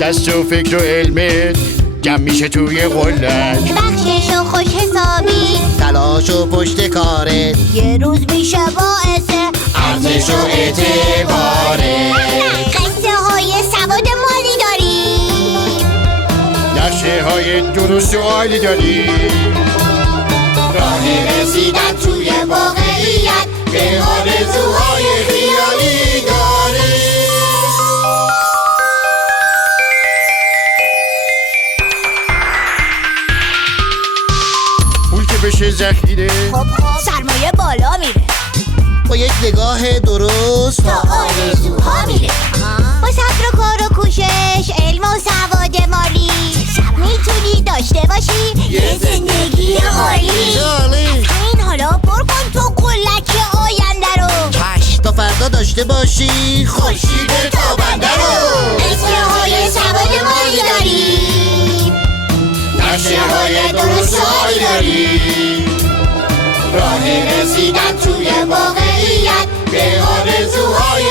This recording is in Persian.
دست و فکر و علمت جمع میشه توی قلت، بخشش و خوش حسابی تلاش و پشت کارت یه روز میشه باعث ارزش و اعتبارت. قصه های سواد مالی داریم، نقشه های درست و عالی داریم، راه رسیدن توی واقعیت به آرزوهای خیالی داریم. بشه ذخیره خب سرمایه بالا میره، با یک نگاه درست تا آرزوها میره. با صبر و کار و کوشش، علم و سواد مالی میتونی داشته باشی یه زندگی عالی. این حالا پر کن تو قلک آینده رو، تا فردا داشته باشی خورشید تابنده رو. قصه های سواد مالی داریم، نقشه های درست عالی داریم، راه رسیدن توی واقعیت به آرزوهای